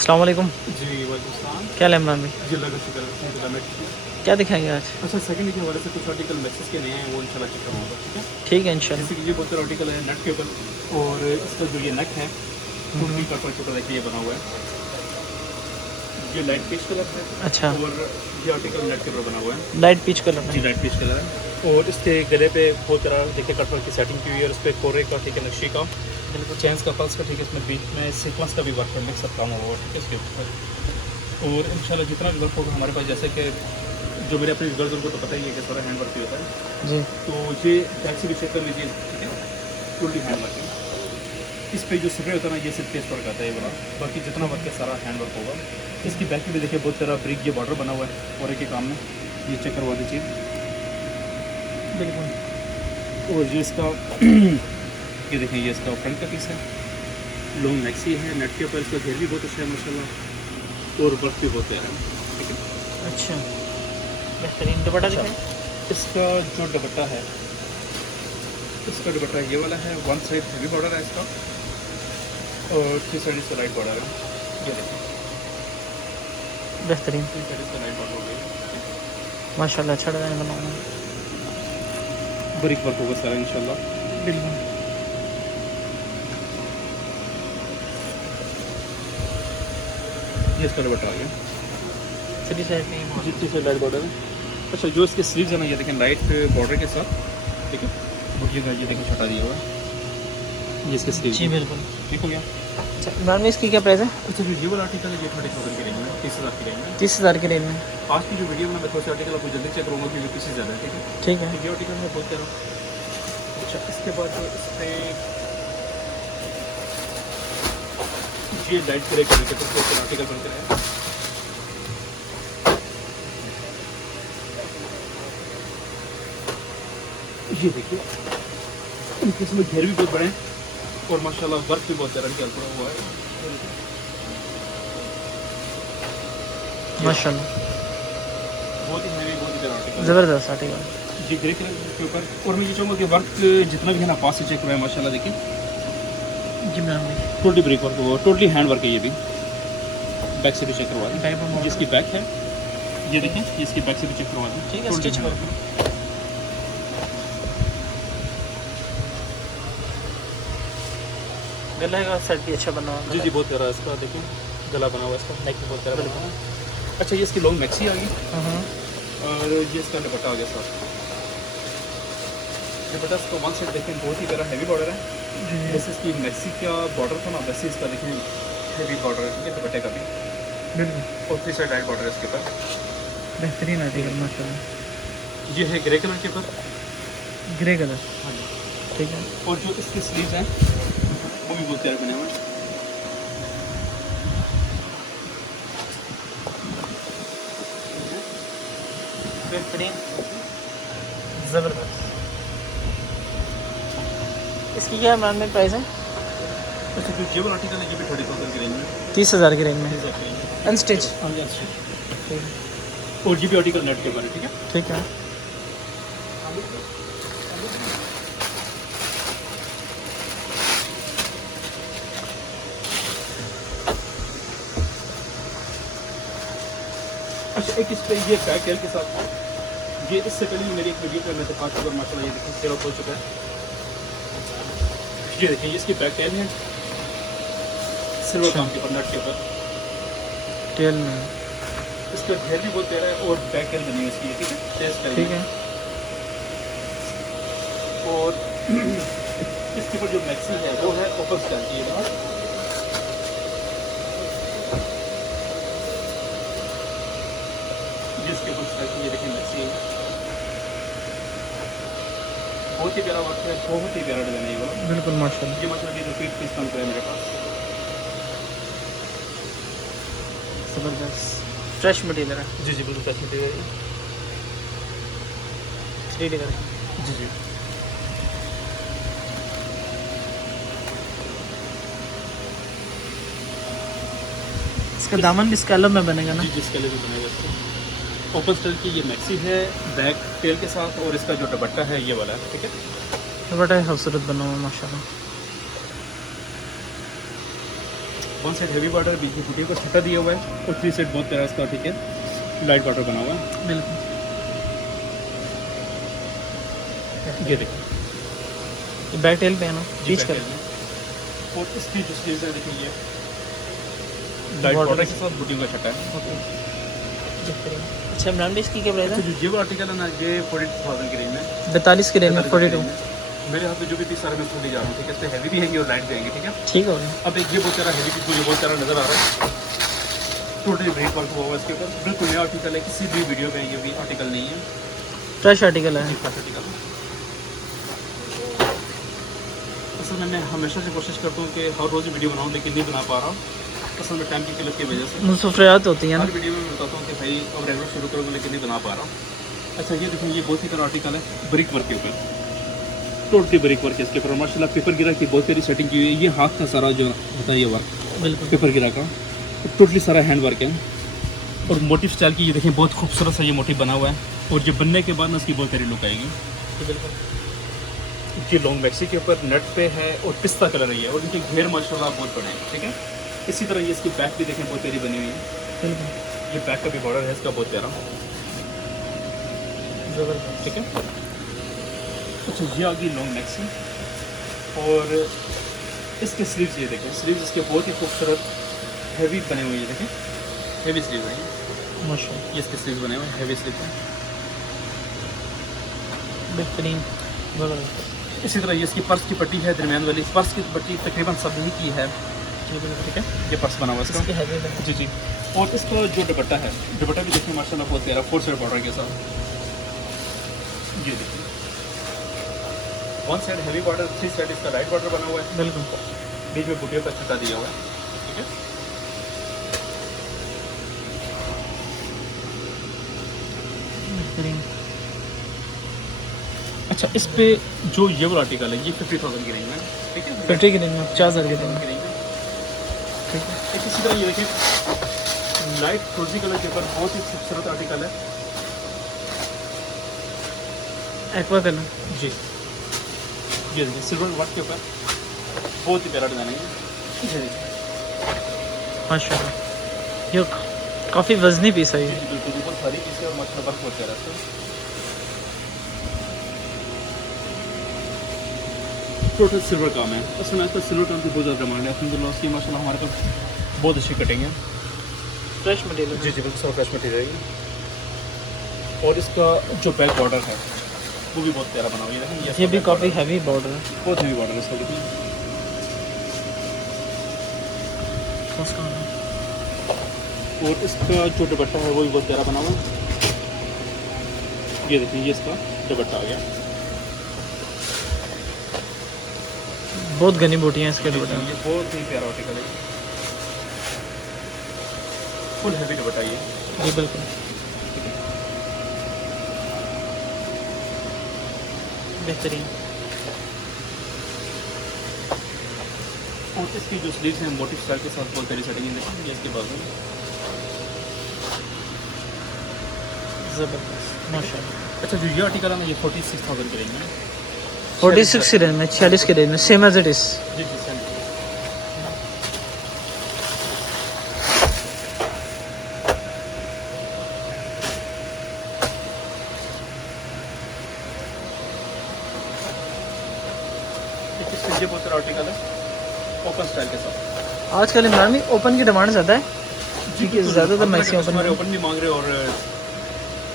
अस्सलाम वालेकुम। जी वालेकुम सलाम। क्या हाल है इमरान भाई? जी अल्लाह का शुक्र है, अल्हम्दुलिल्लाह। क्या दिखाएंगे आज? अच्छा, सेकंड के हवाले से कुछ आर्टिकल मैसेज के नए हैं, वो इंशाल्लाह चेक करूँगा, ठीक है। ठीक है इंशाल्लाह। जैसे कि ये बहुत सारा आर्टिकल है नेट के ऊपर, और इसका जो ये नेक है टोटली का छोटा देखिए ये बना हुआ है, ये लाइट पीच कलर है। अच्छा, और ये आर्टिकल नेट के ऊपर बना हुआ है। लाइट पीच कलर जी में। लाइट पीच कलर है, और इसके गले पे बहुत तरह देखिए कटवर्क की सेटिंग की हुई है, और इस पर कोरे का ठीक है नक्शी का बिल्कुल चेंस का पल्स का ठीक है, इसमें बीच में सीक्वेंस का भी वर्क है, मिक्स अप काम हुआ है ठीक है इसके ऊपर। और इंशाल्लाह जितना भी वर्क होगा हमारे पास, जैसे कि जो मेरे अपने व्यूअर्स उनको तो पता ही है कि सारा हैंड वर्क ही होता है, जी तो ये टैक्सी भी चेक कर लीजिए, ठीक है फुल्ली हैंड वर्क है। इस पे जो स्प्रे होता है ना, ये सिर्फ पेस्ट वर्क आता है ये वाला, बाकी जितना वर्क है सारा हैंड वर्क होगा। इसकी बैक में भी देखिए बहुत सारा ब्रिक ये बॉर्डर बना हुआ है और एक काम में ये चेक करवा दीजिए बिल्कुल। और ये इसका ये देखें, ये इसका फ्रंट का पीस है, लॉन्ग मैक्सी है, नेट के ऊपर इसका घेर भी बहुत अच्छा है माशाल्लाह, और वर्क भी बहुत प्यारा है, ठीक है। अच्छा, बेहतरीन। दुपट्टा अच्छा, दिखाएं। इसका जो दुपट्टा है, इसका दुपट्टा ये वाला है, वन साइड हेवी बॉर्डर है इसका, और थ्री साइड इसका लाइट बॉर्डर है, ये देखें बेहतरीन थ्री साइड इसका लाइट बॉर्डर हो गया, माशाल्लाह। अच्छा डिज़ाइन बनाना ब्रिक वर्क होगा सारा इंशाल्लाह। बिल्कुल। ये इसका दुपट्टा आ गया, थ्री साइड में जी थ्री साइड लाइट बॉर्डर है। अच्छा, जो इसके स्लीव्स है ना, ये देखें लाइट बॉर्डर के साथ, ठीक है, बुटिया का ये देखें छोटा दिया हुआ है, ये इसके स्लीव जी बिल्कुल। ठीक हो गया। अच्छा इमरान भाई, इसकी क्या प्राइस है? अच्छा, जो ये वाला आर्टिकल है ये 30,000 की रेंज में, 30,000 की रेंज में। 30,000 के रेंज में। आज की जो वीडियो में मैं थोड़े से आर्टिकल आपको जल्दी चेक करूँगा क्योंकि किसी ज़्यादा है, ठीक है। ठीक है। तो ये आर्टिकल मैं बहुत कह रहा हूँ। अच्छा, इसके बाद जो इस पर ये लाइट ग्रे कलर के कुछ आर्टिकल बनते हैं, ये देखिए इनके इसमें घेर भी बहुत बड़े हैं, और माशाल्लाह वर्क भी बहुत तरह के ऊपर हुआ है, माशाल्लाह बहुत ही हैवी, बहुत ही प्यारा आर्टिकल है। ज़बरदस्त आर्टिकल। जी ग्रे कलर के ऊपर, और मैं ये चाहूँगा कि वर्क जितना भी है ना पास से चेक करवाएं, माशाल्लाह देखिए जी इमरान भाई, टोटली ब्रेक वर्क हुआ, टोटली हैंड वर्क है। ये भी बैक से भी चेक करवा दें, टाइप ऑफ जिसकी बैक है ये देखें, इसकी बैक से भी चेक करवा दें, ठीक है। totally stitch hand work work। गले का सेट भी अच्छा बना हुआ जी है। जी बहुत प्यारा है इसका, देखें गला बना हुआ है इसका, नेक भी बहुत प्यारा बना हुआ है। अच्छा, ये इसकी लॉन्ग मैक्सी आ गई, हाँ, और ये इसका दुपट्टा आ गया साथ। दुपट्टा इसका वन साइड देखें बहुत ही प्यारा हैवी बॉर्डर है, जैसे इसकी मैक्सी का बॉर्डर था ना वैसे इसका देखें हैवी बॉर्डर है, ठीक है दुपट्टे का भी, बिल्कुल और थ्री साइड लाइट बॉर्डर है इसके ऊपर। बेहतरीन आर्टिकल माशाल्लाह। ये है ग्रे कलर के ऊपर, ग्रे कलर। हाँ जी, ठीक है। और जो इसके स्लीव्स हैं वो भी बहुत प्यारे बने हुए हैं। बेहतरीन, ज़बरदस्त। इसकी क्या इमरान में प्राइस है? अच्छा, जो ये वाला आर्टिकल है ये भी 30,000 की रेंज में, 30,000 के रेंज में। 30,000 की रेंज में। अनस्टिच। हाँ जी, और ये भी आर्टिकल नेट के ऊपर है, ठीक है। ठीक है। अच्छा, एक इस पे ये बैक टेल के साथ, ये इससे पहले भी मेरी एक वीडियो पे मैं दिखा चुका, माशाल्लाह ये देखिए सेल आउट हो चुका है। ये देखिए, ये इसकी बैक टेल है, सिल्वर काम के ऊपर, नट के ऊपर, टेल में। इसका घेर भी बहुत प्यारा है, और बैक टेल बनी है इसकी, ठीक है टेस्ट टाइप ठीक में। है। और इसके ऊपर जो मैक्सी है वो है ओपन स्टाइल की, ये इसके ऊपर स्टाइल की, ये देखिए मैक्सी है, बहुत ही प्यारा वर्क है, बहुत ही प्यारा डिजाइन है ये वाला। बिल्कुल माशाल्लाह। ये मतलब ये रिपीट पीस कम है मेरे पास। ज़बरदस्त फ्रेश मटेरियल है। जी जी बिल्कुल फ्रेश मटेरियल है। 3D का। जी जी इसका दामन भी स्कैलप में बनेगा ना? जी जिसके लिए भी बनाएगा इसको। ओपन स्टाइल की ये मैक्सी है बैक टेल के साथ, और इसका जो दुपट्टा है ये वाला है, ठीक है। बड़ा खूबसूरत बना हुआ माशाल्लाह। वन साइड हेवी बॉर्डर, बीच में बुटियों का छट्टा दिया हुआ है, और 3 साइड बहुत प्यारा इसका, ठीक है, लाइट बॉर्डर बना हुआ है। बिल्कुल। ये देखिए बैक टेल पे है ना, जी, पीच कर पैटर्न में। और इसकी जो स्लीव्स है देखिए, ये लाइट Border बॉर्डर के के साथ बुटियों का छट्टा है। ओके। अच्छा इमरान भाई, इसकी क्या प्राइस अच्छा, है? जो ये वाला आर्टिकल है ना, ये 42,000 की रेंज में, 42 की रेंज में 42। मेरे हाथ में जो भी पीस सारे मैं खुद ले जा रहा हूँ, ठीक है, इस पे हैवी भी आएंगे और लाइट भी आएंगे, ठीक है। ठीक हो गया। अब एक ये बहुत सारा हैवी पीस मुझे बहुत सारा नज़र आ रहा है, टोटली ब्रेक वर्क हुआ हुआ है इसके ऊपर, बिल्कुल नया आर्टिकल है, किसी भी वीडियो में ये भी आर्टिकल नहीं है, फ्रेश आर्टिकल है। फ्रेश आर्टिकल है। असल में मैं हमेशा से कोशिश करता हूँ कि हर रोज़ वीडियो बनाऊँ, लेकिन नहीं बना पा रहा हूँ, असल में टाइम की किल्लत की वजह से। मुसफ़रियात होती हैं हर ना। वीडियो में मैं बताता हूँ कि भाई अब रेगुलर शुरू करूँगा, लेकिन नहीं बना पा रहा हूँ। अच्छा, ये देखिए, ये बहुत ही तरह आर्टिकल है, ब्रिक वर्क के ऊपर, टोटली ब्रिक वर्क है इसके ऊपर, माशाल्लाह पेपर गिरा की बहुत सारी सेटिंग की हुई है। ये हाथ का सारा जो होता है ये वर्क, बिल्कुल। पेपर गिरा का टोटली सारा हैंड वर्क है, और मोटिव स्टाइल की ये देखें, बहुत खूबसूरत सा ये मोटिव बना हुआ है, और ये बनने के बाद ना इसकी बहुत सारी लुक आएगी। बिल्कुल। ये लॉन्ग मैक्सी के ऊपर नेट पे है, और पिस्ता कलर है ये, और इनके घेर माशाल्लाह बहुत बड़े हैं, ठीक है। इसी तरह ये इसकी बैक भी देखें, बहुत प्यारी बनी हुई है, बिल्कुल ये बैक का भी बॉर्डर है इसका बहुत प्यारा, ज़बरदस्त। ठीक है। अच्छा, ये आ गई लॉन्ग मैक्सी, और इसके स्लीव्स ये देखें, स्लीव्स इसके बहुत ही खूबसूरत हैवी बने हुए हैं, ये देखें, हैवी स्लीव है माशाल्लाह, ये इसके स्लीव्स बने हुए हैं, हैवी स्लीव है। बेहतरीन, ज़बरदस्त। इसी तरह ये इसकी पर्स की पट्टी है, दरमियान वाली पर्स की पट्टी तकरीबन सभी की है, ठीक है। ये पर्स बना हुआ है इसकी इसका, हैवी है। जी जी। और इसका जो दुपट्टा है, दुपट्टा भी देखिए माशाल्लाह बहुत प्यारा, 4 साइड बॉर्डर के साथ, ये देखिए, 1 साइड हैवी बॉर्डर, 3 साइड इसका लाइट बॉर्डर बना हुआ है, बिल्कुल। बीच में बुटियों का छट्टा दिया हुआ है, ठीक है। बेहतरीन। अच्छा, इस पे जो ये वाला आर्टिकल है, ये 50,000 की रेंज में, ठीक है, 50 की रेंज में, 50,000 की रेंज में। की रेंज में, ठीक है। एक इसी तरह ये देखिए, लाइट फ्रोजी कलर के ऊपर बहुत ही खूबसूरत आर्टिकल है, एक्वा कलर। जी। ये देखिए, सिल्वर वर्क के ऊपर बहुत ही प्यारा डिजाइन है ये देखिए, माशाल्लाह, ये काफ़ी वज़नी पीस है ये। जी बिल्कुल, ऊपर भारी पीस है और मतलब वर्क बहुत प्यारा है इसका। टोटल सिल्वर काम है, असल में आजकल सिल्वर काम की बहुत ज़्यादा डिमांड है, अल्हम्दुलिल्लाह उसकी माशाल्लाह हमारे पास बहुत अच्छी कटिंग है। Fresh material. जी जी बिल्कुल, फ्रेश मटेरियल है। और इसका जो बैक बॉर्डर है वो भी बहुत प्यारा बना हुआ है, ये भी काफ़ी हैवी बॉर्डर है। बहुत हेवी बॉर्डर है इसका, देखिए। उसका और इसका जो दुपट्टा है वो भी बहुत प्यारा बना हुआ है, ये देखिए, ये इसका दुपट्टा आ गया, बहुत घनी बूटियाँ हैं इसके दुपट्टे में। ये बहुत ही प्यारा आर्टिकल है, फुल हैवी दुपट्टा ये, जी बिल्कुल, बेहतरीन। और इसकी जो स्लीव्स हैं मोटिव स्टाइल के साथ बहुत प्यारी सेटिंग है, देखिए ये इसके बाजू में, ज़बरदस्त, माशाल्लाह। अच्छा, जो ये आर्टिकल है ना, ये 46,000 की रेंज में, 46 की रेंज में, 46 की रेंज में, सेम एज इट इज़। जी जी सेम। ये बहुत सारा आर्टिकल है ओपन स्टाइल के साथ, आजकल इमरान में ओपन की डिमांड ज़्यादा है, क्योंकि ज़्यादातर मैक्सी ओपन। ओपन भी मांग रहे हैं और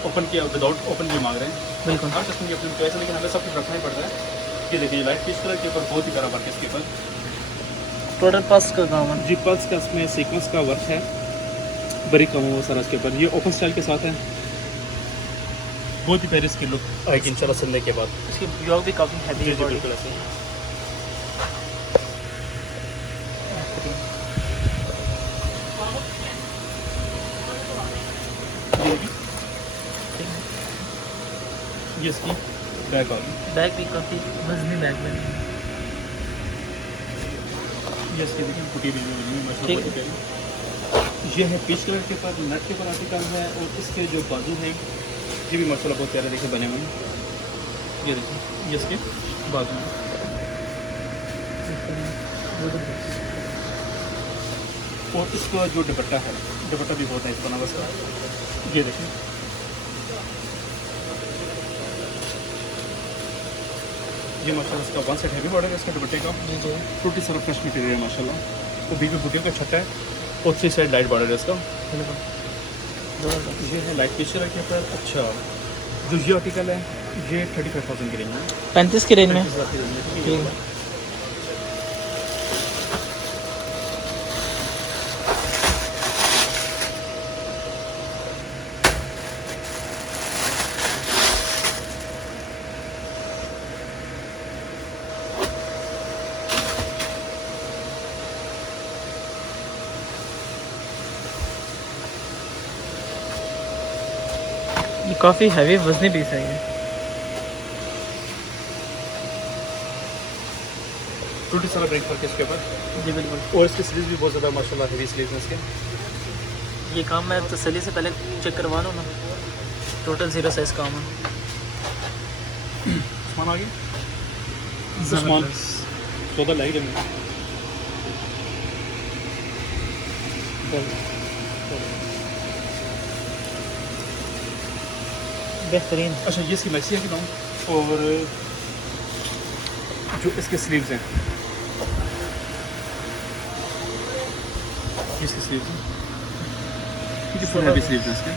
ओपन किया विदाउट ओपन भी मांग रहे हैं, बिल्कुल। हर किस्म की अपनी चॉइस है, लेकिन हमें सब कुछ रखना ही पड़ता है। ये देखिए, लाइट पीच कलर के ऊपर बहुत ही प्यारा वर्क है इसके ऊपर, टोटल पास का काम है। जी पल्स का इसमें सीक्वेंस का वर्क है, बरीक काम हुआ सारा इसके ऊपर, ये ओपन स्टाइल के साथ है, बहुत ही प्यारी इसकी लुक आएगी इंशाल्लाह सिलने के बाद। इसकी ब्लॉग भी काफ़ी हैवी जी है जी बॉडी। बिल्कुल ऐसे ही। ये इसकी बैक आ गई, बैग भी काफ़ी वजनी बैग बनी है। ये इसकी देखिए फुटी भी बनी हुई है, ठीक बहुत ही प्यारी। ये है पीच कलर के ऊपर नट के ऊपर आर्टिकल है, और इसके जो बाजू हैं ये भी माशाल्लाह बहुत प्यारे देखिए बने हुए हैं, ये देखिए, ये इसके बाजू हैं। और इसका जो दुपट्टा है, दुपट्टा भी बहुत नाइस बना हुआ इसका। ये देखिए, ये माशाल्लाह इसका वन सेट हैवी बॉर्डर है इसका दुपट्टे का। जी जी टोटली सारा फ्रेश मटेरियल है माशाल्लाह। वो बीच में बुके का छत्ता है और 3 साइड लाइट बॉर्डर है इसका। बिल्कुल ज़बरदस्त। ये है लाइट पिक्चर के ऊपर। अच्छा, जो ये आर्टिकल है ये 35,000 की रेंज में, 35 की रेंज में 35,000 की रेंज में। ठीक ये है। ये काफ़ी हैवी वजनी पीस है ये। टोटली सारा ब्रेक वर्क है इसके ऊपर। जी बिल्कुल। और इसके स्लीव्स भी बहुत ज़्यादा माशाल्लाह हेवी स्लीव्स हैं इसके। ये काम मैं तसल्ली से पहले चेक करवा लूँ ना। टोटल 0 साइज़ काम है। उस्मान आ गया, उस्मान ज़बरदस्त। 14 लाइट है। बेहतरीन। अच्छा, ये इसकी मैक्सी है कि नाम, और जो इसके स्लीव्स हैं, ये इसके स्लीव्स हैं, ये फुल हैवी स्लीव्स हैं इसके।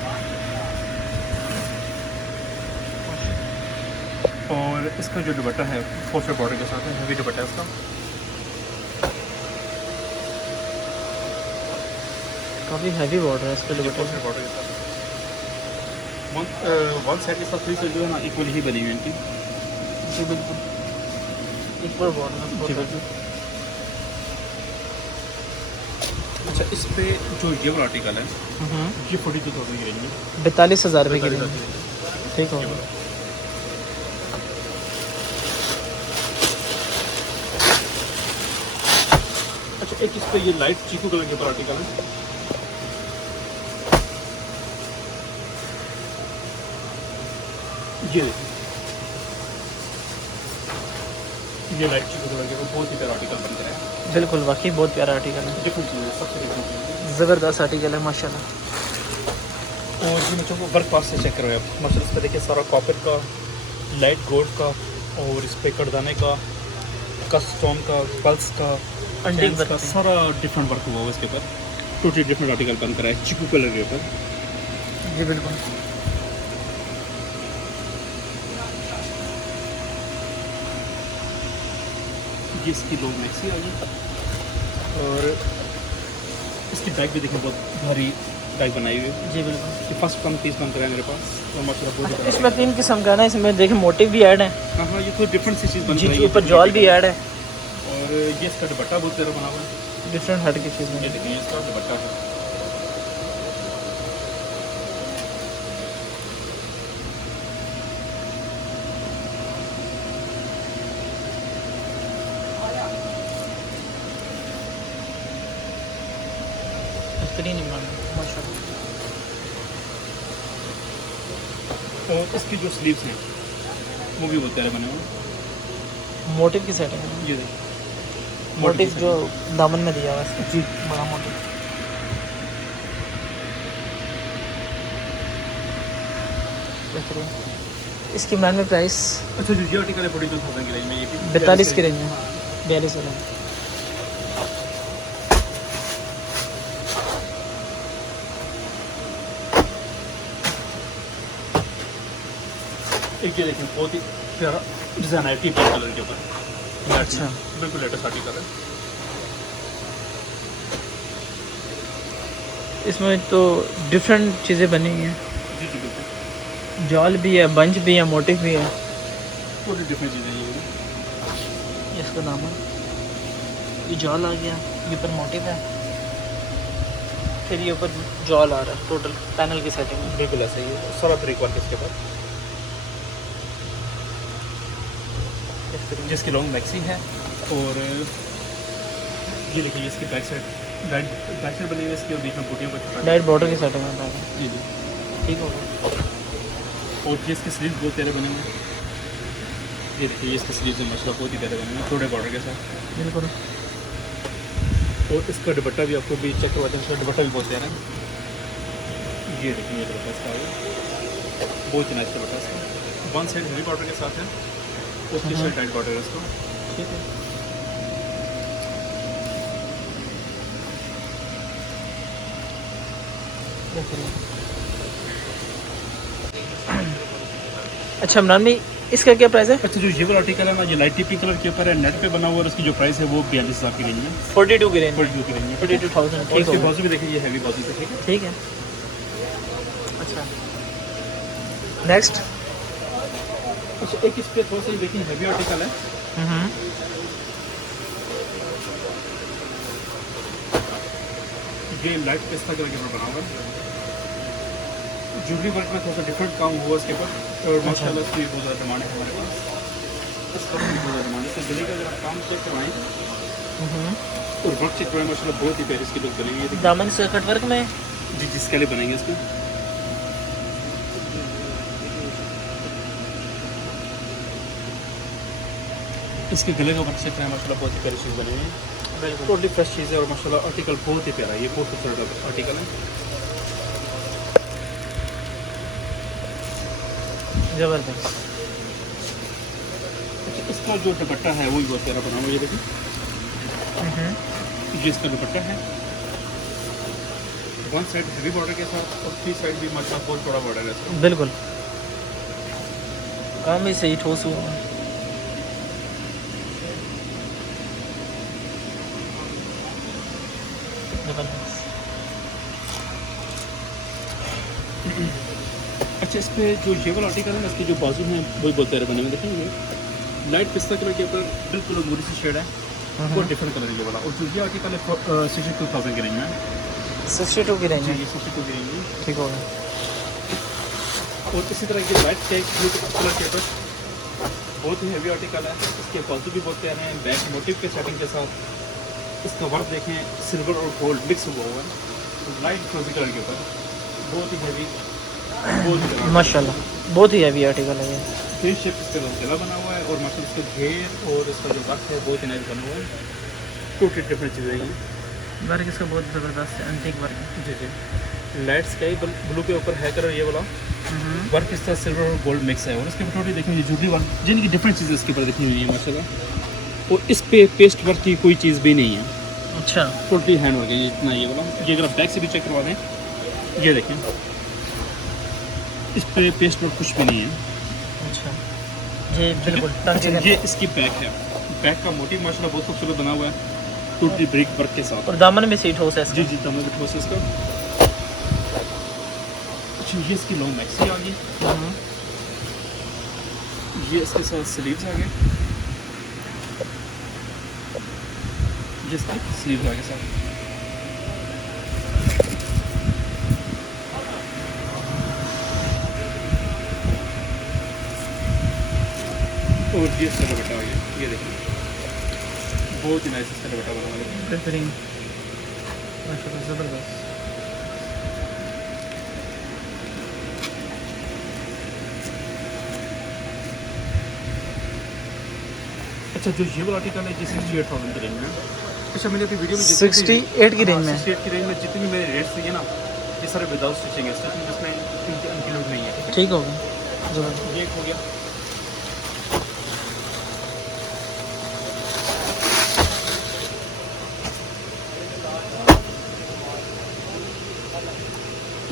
और इसका जो दुपट्टा है पोस्टर बॉर्डर के साथ है, हैवी दुपट्टा है इसका। काफ़ी हैवी बॉर्डर है इसका दुपट्टे पोस्टर बॉर्डर के साथ वन साइड के साथ 3 साइड जो है ना इक्वली ही बनी हुई है इनकी। जी बिल्कुल। एक बार बॉर्डर जी बिल्कुल। अच्छा, इस पे जो ये वाला आर्टिकल है ये 42,000 की रेंज में, 42,000 रुपये की रेंज में। ठीक हो गया। अच्छा, एक इस पे ये लाइट चीकू कलर के ऊपर आर्टिकल है। ये देखिए, ये लाइट चीकू कलर के ऊपर बहुत ही प्यारा आर्टिकल बन रहा है। बिल्कुल वाकई बहुत प्यारा आर्टिकल है। डिफरेंट चीज़ है, सबसे डिफरेंट चीज़ ज़बरदस्त आर्टिकल है माशाल्लाह। है। और ये नीचे को वर्क पास से चेक करो आप माशाल्लाह। इस पर देखिए सारा कॉपर का, लाइट गोल्ड का, और इस पर कड़दाने का, कस्टोन का, पल्स का, अंटीक चेन्स वर्क का, है। सारा डिफरेंट वर्क हुआ हुआ इसके ऊपर। टोटली डिफरेंट आर्टिकल बन रहा है चीकू कलर के ऊपर। जी बिल्कुल। ये इसकी लोग मैक्सी आ गई। और इसकी बैग भी देखिए बहुत भारी बैग बनाई हुई है। जी बिल्कुल। ये फर्स्ट कम पीस बन कर है मेरे पास, तो माशाल्लाह बहुत अच्छा, ही इसमें 3 किस्म का है ना। इसमें देखिए मोटिव भी ऐड है। हाँ हाँ, ये तो डिफरेंट सी चीज़ बन जी रही है। ऊपर जॉल भी ऐड है। और ये इसका दुपट्टा बहुत प्यारा बना हुआ है। डिफरेंट हट की चीज़ ये है। देखिए, इसका दुपट्टा है। बेहतरीन इमरान माशाल्लाह। और इसकी जो स्लीव्स हैं वो भी बहुत प्यारे बने हुए हैं। मोटिव की सेटिंग है। ये देखिए, मोटिव जो दामन में दिया हुआ है इसका। जी, बड़ा मोटिव। बेहतरीन। इसकी इमरान में प्राइस अच्छा, जो ये आर्टिकल है 42,000 की रेंज में, ये भी 42 की रेंज में। 42 की रेंज। एक ये देखिए, बहुत ही प्यारा डिज़ाइन है टी कलर के ऊपर। अच्छा। बिल्कुल लेटेस्ट आर्टिकल है। इसमें तो डिफरेंट चीज़ें बनी हुई हैं। जी जी बिल्कुल, जॉल भी है, बंच भी है, मोटिव भी है। पूरी डिफरेंट चीज़ें ये। इसका नाम है, ये जॉल आ गया, ये ऊपर मोटिव है, फिर ये ऊपर जॉल आ रहा है। टोटल पैनल की सेटिंग है। बिल्कुल ऐसा ही है, सारा ब्रेक वर्क इसके बाद। जिसकी लॉन्ग मैक्सी है। और ये देखिए, इसकी बैक साइड बैक साइड बनी हुई है इसकी, और बीच में बूटियों का छोटा। लाइट बॉर्डर की सेटिंग है। जी जी। ठीक होगा। और ये इसके स्लीव्स बहुत प्यारे बने हुए हैं। ये देखिए, ये इसके स्लीव्स हैं माशाल्लाह बहुत ही प्यारे बने हुए हैं, छोटे बॉर्डर के साथ। बिल्कुल। और इसका दुपट्टा भी आपको भी चेक करवाते हैं, इसका दुपट्टा भी बहुत प्यारा है। ये देखिए ये दुपट्टा इसका है, बहुत ही नाइस दुपट्टा इसका। वन साइड हेवी बॉर्डर के साथ है, उसकी साइड टाइट बॉर्डर है इसको, ठीक है। अच्छा इमरान भाई, इसका क्या प्राइस है? अच्छा, जो ये वाला आर्टिकल है ना, ये लाइट पिंक कलर के ऊपर है, नेट पे बना हुआ, और इसकी जो प्राइस है वो 42,000 की रेंज में, 42 की रेंज, 42 की रेंज में, 42,000। और ठीक इसके है, बाजू भी देखिए, ये हैवी बाजू है, ठीक है। ठीक है। अच्छा नेक्स्ट। अच्छा, एक इस पे थोड़ा सा देखिए हैवी आर्टिकल है, ये लाइट पिस्ता कलर के ऊपर बना हुआ है, ज्वेलरी वर्क में थोड़ा सा डिफरेंट काम हुआ इसके ऊपर, और माशाल्लाह इसकी बहुत ज़्यादा डिमांड है हमारे पास, इसका भी बहुत ज़्यादा डिमांड है। तो गले का अगर आप काम चेक करवाएं और वर्क चेक करवाएं, माशाल्लाह बहुत ही प्यारी इसकी लुक बनेगी। ये दामन से कट वर्क में जी जिसके लिए बनाएंगे इसको, इसके गले का वर्क चेक करें, माशाल्लाह बहुत ही प्यारी चीज़ बनी है, बिल्कुल टोटली फ्रेश चीज़ है, और माशाल्लाह आर्टिकल बहुत ही प्यारा है, ये बहुत खूबसूरत आर्टिकल है। जबरदस्त। इसका जो दुपट्टा है वो भी बहुत प्यारा बना हुआ है, ये देखिए ये इसका दुपट्टा है, वन साइड हेवी बॉर्डर के साथ, और थ्री साइड भी माशाल्लाह बहुत बड़ा बॉर्डर है इसका। बिल्कुल काम भी सही ठोस हुआ है। जबरदस्त। अच्छा, इस पे जो ये वाला आर्टिकल है ना, इसके जो बाजू हैं वो बहुत प्यारे बने हुए, देखेंगे लाइट पिस्ता कलर के ऊपर बिल्कुल अंगूरी सी शेड है, बहुत डिफरेंट कलर है ये वाला, और जो ये आर्टिकल है 62,000 की रेंज में, 62 की रेंज जी है, ये 62 की रेंज में। ठीक होगा। और इसी तरह की लाइट चेक ब्लू कलर के ऊपर बहुत ही हैवी आर्टिकल है, इसके बाजू भी बहुत प्यारे हैं, बैक मोटिव के सेटिंग के साथ, इसका वर्क देखें सिल्वर और गोल्ड मिक्स हुआ हुआ है, लाइट फ्रोजी कलर के ऊपर, बहुत ही हैवी, बहुत ही माशाल्लाह बहुत ही हैवी आर्टिकल है ये। फेस शेप इसका गला बना हुआ है, और माशाल्लाह इसका घेर और इसका जो वर्क है बहुत ही नाइस बना हुआ है, टोटली डिफरेंट चीज़ें हैं। वर्क इसका बहुत ज़बरदस्त है, एंटीक वर्क है। जी जी, लाइट स्काई ब्लू के ऊपर है कलर ये वाला, वर्क इसका सिल्वर और गोल्ड मिक्स है, और इसके ऊपर टोटली देखें ये जूली वर्क, जिनकी डिफरेंट चीज़ें इसके ऊपर देखनी हुई है माशाल्लाह, और इस पे पेस्ट वर्क की कोई चीज़ भी नहीं है, अच्छा टोटली हैंड वर्क है ये, इतना ये वाला। ये अगर आप बैक से भी चेक करवा दें, ये देखें इस पे पेस्ट वर्क कुछ भी नहीं है। अच्छा ये बिल्कुल अच्छा, ये इसकी बैक है, बैक का मोटिव माशाल्लाह बहुत खूबसूरत बना हुआ है, टोटली ब्रिक वर्क के साथ, और दामन में सीट हो है जी जी दामन में ठोस है इसका। अच्छा, ये इसकी लॉन्ग मैक्सी आ गई, ये इसके साथ स्लीव्स आ गए, ये इसके स्लीव्स आ गए साथ, और ये इसका दुपट्टा आ गया, ये देखिए बहुत ही नाइस इसका दुपट्टा बना हुआ है। बेहतरीन माशाल्लाह ज़बरदस्त। अच्छा, जो ये वाला आर्टिकल है ये 68,000 की रेंज में। अच्छा, मैंने अपनी वीडियो में 68 की रेंज में, 68 की रेंज में जितनी भी मेरे रेट्स थे ना, ये सारे विदाउट स्टिचिंग है, स्टिचिंग इसमें इंक्लूड नहीं है। ठीक होगा जबरदस्त। ये एक हो गया,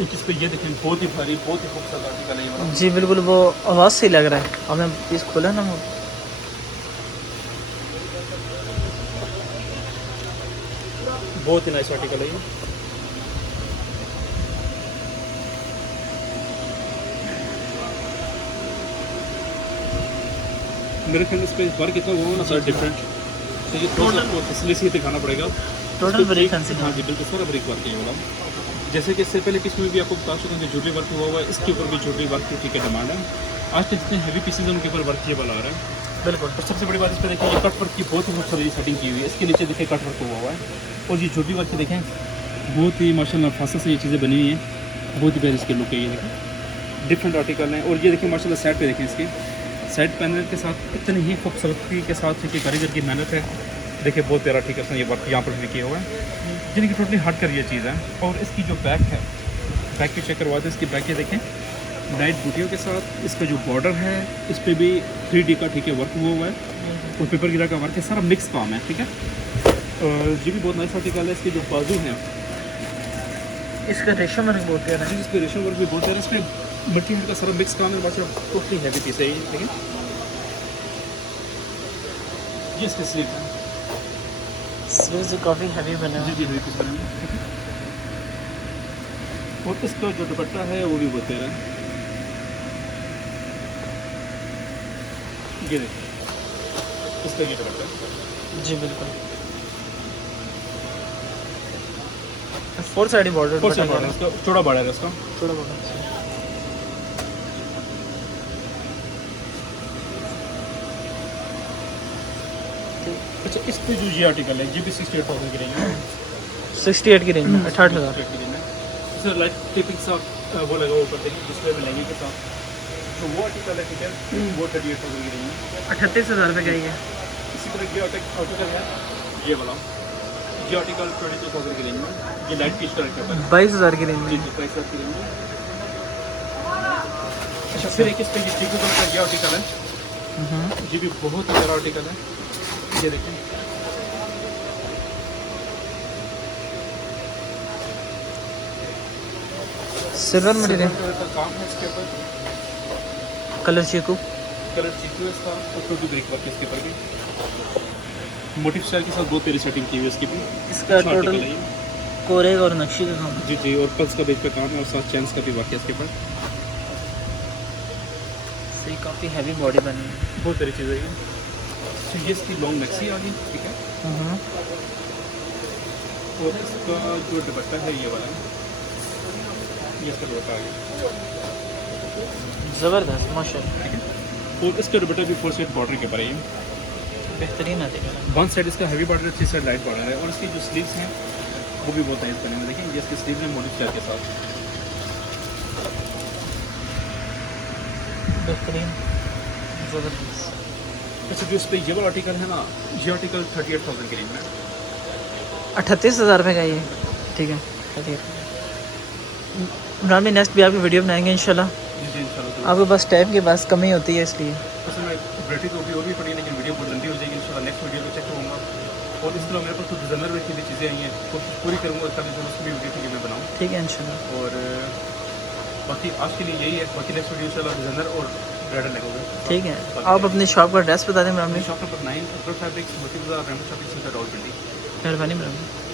एक इस पे ये देखें बहुत ही भारी, बहुत ही खूबसूरत आर्टिकल है ये वाला। जी बिल्कुल, वो आवाज़ से लग रहा है। आपने पीस खोला ना वो, बहुत ही नाइस आर्टिकल है ये। मेरे ख्याल इस पे वर्क कितना हुआ ना सर डिफरेंट, तो ये थोड़ा आपको तसल्ली से दिखाना पड़ेगा। टोटल ब्रेक हाँ जी बिल्कुल, सारा ब्रेक वर्क है ये वाला। जैसे कि इससे पहले पीस में भी आपको बता चुका हूँ कि ज्वेलरी वर्क हुआ हुआ है, इसके ऊपर भी ज्वेलरी वर्क की ठीक है डिमांड है। आज के जितने हैवी पीसेज हैं उनके ऊपर वर्क ये वाला आ रहा है। बिल्कुल। और सबसे बड़ी बात इस पर देखिए, ये कट वर्क की बहुत ही खूबसूरत सेटिंग की हुई है, इसके नीचे देखिए कट वर्क हुआ हुआ है, और ये ज्वेलरी वर्क की देखें बहुत ही माशाल्लाह फासा से ये चीज़ें बनी हुई हैं, बहुत ही प्यारी इसकी लुक है। ये देखें डिफरेंट आर्टिकल हैं, और ये देखिए माशाल्लाह साइड पे देखें, इसके साइड पैनल के साथ इतनी ही खूबसूरती के साथ कि कारीगर की मेहनत है, देखिए बहुत प्यारा, ठीक है, इसमें ये वर्क यहाँ पर भी किया हुआ है, यानी कि टोटली हट कर ये चीज़ है। और इसकी जो बैक है, बैक की चेक करवाते हैं, इसकी बैक ये देखें लाइट बूटियों के साथ। इसका जो बॉर्डर है इस पर भी 3D का, ठीक है, वर्क हुआ हुआ है और पेपर गिरा का वर्क है, सारा मिक्स काम है, ठीक है। और ये भी बहुत नाइस आर्टिकल है। इसके जो बाजू हैं, इसका रेशम वर्क बहुत प्यारा है। इस पर रेशम वर्क भी बहुत है, इस पर मल्टीमीटर का सारा मिक्स काम है, बाकी टोटली हैवी पीस है ये, ठीक है। ये इसके स्लीव है, स्लीव्स काफ़ी हैवी बने जी हैं। जी हैवी पीस बने हैं, ठीक है। और इसका जो दुपट्टा है वो भी बहुत प्यारा है, ये देखिए इसका ये दुपट्टा है। जी बिल्कुल। 4 साइड बॉर्डर और से बॉर्डर इसका चौड़ा बॉर्डर है इसका। थोड़ा बॉर्डर। अच्छा, इस पे जो ये आर्टिकल है ये भी 68,000 की रेंज है। 68 की रेंज में 68,000। 68 की रेंज है। इसमें लाइट टिपिंग सा वो लगा हुआ ऊपर देखिए डिस्प्ले में लगे के साथ। तो वो आर्टिकल है, ठीक है, वो 38,000 की रेंज है। 38,000 रुपये का ही है। इसी तरह ये आर्टिकल है, ये वाला, ये आर्टिकल 22,000 की रेंज में, ये लाइट पीच का रखा है 22,000 की रेंज जी में। जी 22,000 की रेंज में। अच्छा, फिर एक इस पे ये चीकू का ये आर्टिकल है, ये भी बहुत ही प्यारा आर्टिकल है, ये देखें। सिल्वर मटेरियल, सिल्वर कलर का काम है इसके ऊपर, कलर चीकू। कलर चीकू है इसका, और छोटी ब्रिक वर्क है इसके ऊपर भी, मोटिव स्टाइल के साथ बहुत तेरी सेटिंग की हुई है इसकी भी। इसका अच्छा टोटल article है ये। कोरेग और नक्शी का काम। जी जी, और पल्स का बेच पे काम है, और साथ चैन्स का भी वर्क है इसके ऊपर। सही, काफ़ी हैवी बॉडी बनी है। बहुत सारी चीज़ें हैं। तो ये इसकी लॉन्ग मैक्सी आ गई, ठीक है। और इसका जो दुपट्टा है ये वाला है, ये इसका दुपट्टा आ गया, ज़बरदस्त माशाल्लाह, ठीक है। और इसका दुपट्टा भी 4 साइड बॉर्डर के ऊपर है ये। बेहतरीन आर्टिकल है। वन साइड इसका हैवी बॉर्डर है, 3 साइड लाइट बॉर्डर है, और इसकी जो स्लीव्स हैं वो भी बहुत नाइस बने हुए हैं। देखिए ये इसके स्लीव्स हैं मोटिव स्टाइल के साथ। बेहतरीन, ज़बरदस्त। अच्छा, जो इस पर ये वाला आर्टिकल है ना, ये आर्टिकल 38,000 की रेंज में है। 38,000 रुपये का ये, ठीक है। इमरान भाई नेक्स्ट भी आपकी वीडियो बनाएंगे इंशाल्लाह। जी जी इंशाल्लाह। आपके पास टाइम की बस कमी होती है इसलिए। असल में वैरायटी तो और भी पड़ी है, लेकिन वीडियो बहुत लंबी हो जाएगी। इंशाल्लाह नेक्स्ट वीडियो में चेक करूँगा। और इस तरह मेरे पास कुछ डिज़ाइनर में की चीज़ें आई हैं, कोशिश पूरी करूँगा कल उसकी भी वीडियो ठीक है मैं बनाऊँ। ठीक है इंशाल्लाह। और बाकी आज के लिए यही है, बाकी नेक्स्ट वीडियो इंशाल्लाह डिज़ाइनर और ब्राइडल लगोगे। ठीक है, आप अपनी शॉप का एड्रेस बता दें इमरान भाई। शॉप नंबर 9 अब्दुल फैब्रिक्स, मोती बाजार, शॉपिंग सेंटर, रावलपिंडी। मेहरबानी इमरान भाई।